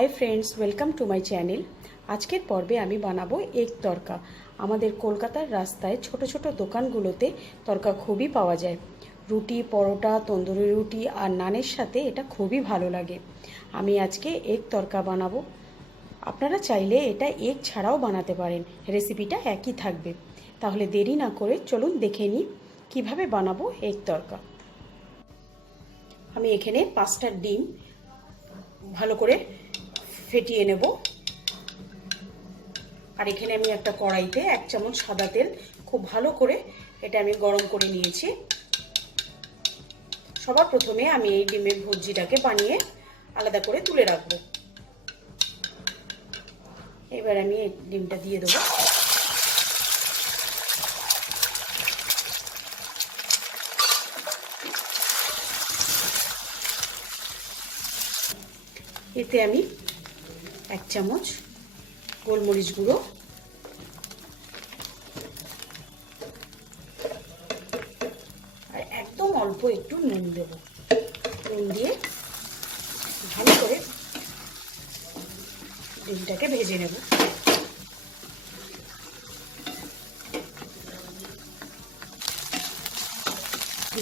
Hi friends, welcome to my channel. আজকের পর্বে আমি বানাবো এগ তরকা। আমাদের কলকাতার রাস্তায় ছোট ছোট দোকানগুলোতে তরকা খুবই পাওয়া যায়। রুটি, পরোটা, তন্দুরি রুটি আর নানের সাথে এটা খুবই ভালো লাগে। আমি আজকে এগ তরকা বানাবো। আপনারা চাইলে এটা এগ ছাড়াও বানাতে পারেন, রেসিপিটা একই থাকবে। তাহলে দেরি না করে চলুন দেখে নিই কীভাবে বানাবো এগ তরকা। আমি এখানে 5টা ডিম ভালো করে ফেটিয়ে নেব। আর এখানে আমি একটা কড়াইতে 1 চামচ সাদা তেল খুব ভালো করে এটা আমি গরম করে নিয়েছি। সবার প্রথমে আমি এই ডিমের ভুজিটাকে বানিয়ে আলাদা করে তুলে রাখবো। এবার আমি এই ডিমটা দিয়ে দেবো। এতে আমি 1 চামচ গোলমরিচ গুঁড়ো, আর একদম অল্প একটু নুন দেব। নুন দিয়ে ভালো করে ডিমটাকে ভেজে নেব।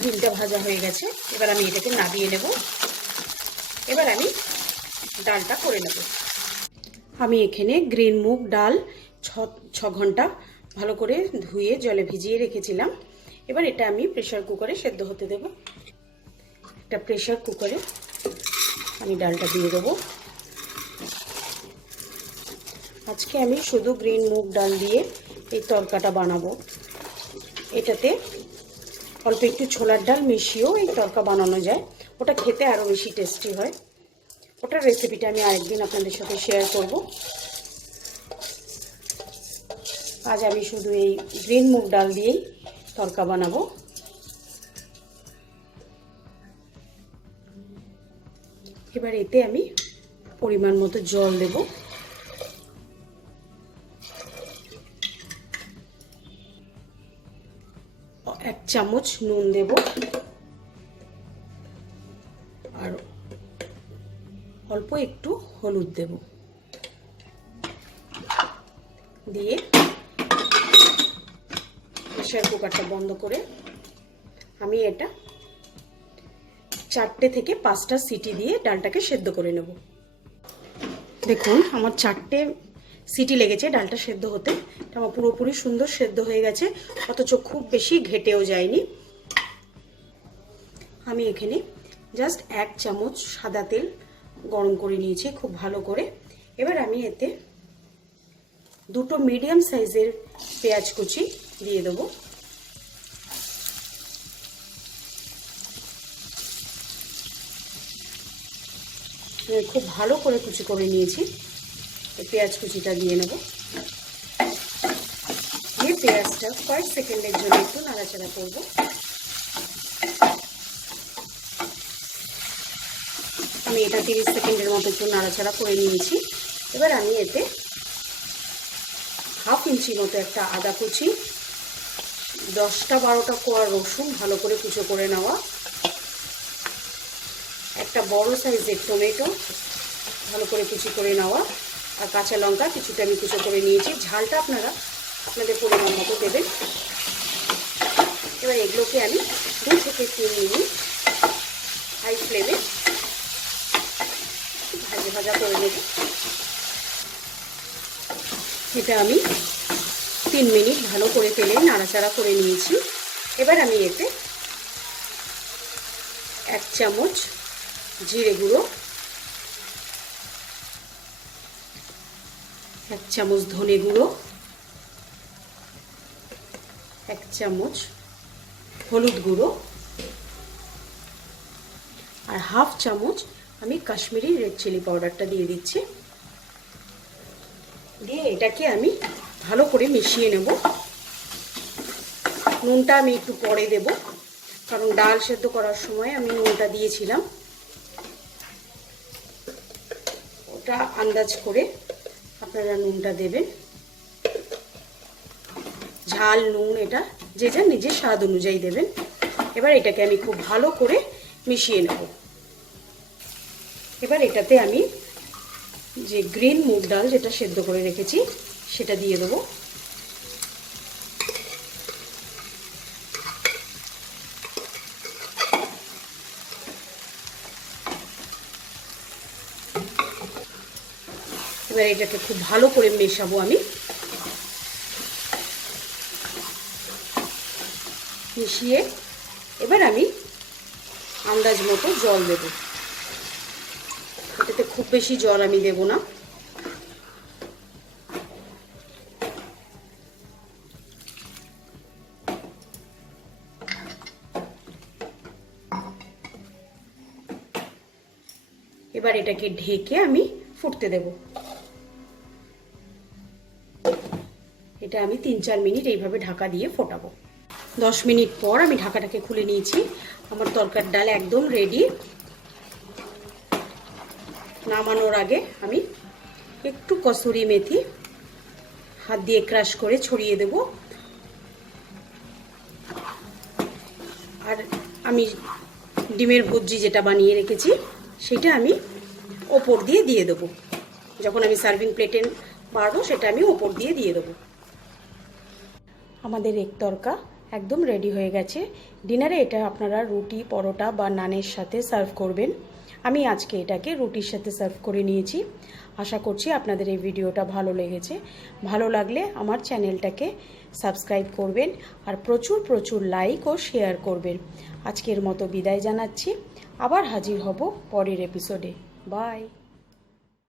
ডিমটা ভাজা হয়ে গেছে, এবার আমি এটাকে নামিয়ে নেব। এবার আমি ডালটা করে নেব। আমি এখানে গ্রিন মুগ ডাল 6 ঘন্টা ভালো করে ধুয়ে জলে ভিজিয়ে রেখেছিলাম। এবার এটা আমি প্রেসার কুকারে সেদ্ধ হতে দেব। একটা প্রেসার কুকারে আমি ডালটা দিয়ে দেবো। আজকে আমি শুধু গ্রিন মুগ ডাল দিয়ে এই তরকাটা বানাবো। এটাতে অল্প একটু ছোলার ডাল মিশিয়েও এই তরকা বানানো যায়, ওটা খেতে আরও বেশি টেস্টি হয়। ওটার রেসিপিটা আমি আরেকদিন আপনাদের সাথে শেয়ার করব। আজ আমি শুধু এই গ্রিন মুগ ডাল দিয়েই তরকা বানাবো। এবার এতে আমি পরিমাণ মতো জল দেব। এক চামচ নুন দেব, আর অল্প একটু হলুদ দেব। দিয়ে প্রেসার কুকারটা বন্ধ করে আমি এটা 4টে থেকে 5টা সিটি দিয়ে ডালটাকে সেদ্ধ করে নেব। দেখুন আমার 4টে সিটি লেগেছে ডালটা সেদ্ধ হতে। আমার পুরোপুরি সুন্দর সেদ্ধ হয়ে গেছে, অথচ খুব বেশি ঘেটেও যায়নি। আমি এখানে জাস্ট 1 চামচ সাদা তেল গরম করে নিয়েছি খুব ভালো করে। এবার আমি এতে 2টো মিডিয়াম সাইজের পেঁয়াজ কুচি দিয়ে দেবো। খুব ভালো করে কুচি করে নিয়েছি, এই পেঁয়াজ কুচিটা দিয়ে নেব। দিয়ে পেঁয়াজটা কয়েক সেকেন্ডের জন্য একটু নাড়াচাড়া করব। আমি এটা 30 সেকেন্ডের মতো একটু নাড়াচাড়া করে নিয়েছি। এবার আমি এতে 1/2 ইঞ্চি মতো একটা আদা কুচি, 10টা 12টা কোয়া রসুন ভালো করে কুচো করে নেওয়া, একটা বড় সাইজের টমেটো ভালো করে কুচি করে নেওয়া, আর কাঁচা লঙ্কা কিছুটা আমি কুচো করে নিয়েছি। ঝালটা আপনারা আপনাদের পরিমাণ মতো দেবেন। এবার এগুলোকে আমি 2 থেকে 3 মিনিট হাই ফ্লেমে ভাজা করে নেব। এটা আমি 3 মিনিট ভালো করে তেলে নাড়াচাড়া করে নিয়েছি। এবার আমি এতে 1 চামচ জিরে গুঁড়ো, 1 চামচ ধনে গুঁড়ো, 1 চামচ হলুদ গুঁড়ো, আর 1/2 চামচ আমি কাশ্মীরি রেড চিলি পাউডারটা দিয়ে দিচ্ছি। দিয়ে এটাকে আমি ভালো করে মিশিয়ে নেব। নুনটা আমি একটু পরে দেব, কারণ ডাল সেদ্ধ করার সময় আমি নুনটা দিয়েছিলাম। ওটা আন্দাজ করে আপনারা নুনটা দেবেন। ঝাল নুন এটা যে যার নিজের স্বাদ অনুযায়ী দেবেন। এবার এটাকে আমি খুব ভালো করে মিশিয়ে নেব। এবার এটাতে আমি যে গ্রিন মুগ ডাল যেটা সেদ্ধ করে রেখেছি সেটা দিয়ে দেবো। এবার এটাকে খুব ভালো করে মেশাবো আমি। মিশিয়ে এবার আমি আন্দাজ মতো জল দেব। এটাতে খুব বেশি জল আমি দেব না। এবার এটাকে ঢেকে আমি ফুটতে দেব। এটা আমি 3-4 মিনিট এইভাবে ঢাকা দিয়ে ফোটাবো। 10 মিনিট পর আমি ঢাকাটাকে খুলে নিয়েছি। আমার তরকার ডাল একদম রেডি। নামানোর আগে আমি একটু কসুরি মেথি হাত দিয়ে ক্রাশ করে ছড়িয়ে দেব। আর আমি ডিমের ভুজি যেটা বানিয়ে রেখেছি সেটা আমি ওপর দিয়ে দেবো। যখন আমি সার্ভিং প্লেটে বাড়বো সেটা আমি ওপর দিয়ে দেবো। আমাদের এগ তরকা একদম রেডি হয়ে গেছে। ডিনারে এটা আপনারা রুটি, পরোটা বা নানের সাথে সার্ভ করবেন। আমি আজকে এটাকে রুটির সাথে সার্ভ করে নিয়েছি। আশা করছি আপনাদের এই ভিডিওটা ভালো লেগেছে। ভালো লাগলে আমার চ্যানেলটাকে সাবস্ক্রাইব করবেন আর প্রচুর প্রচুর লাইক ও শেয়ার করবেন। আজকের মতো বিদায় জানাচ্ছি। আবার হাজির হব পরের এপিসোডে। বাই।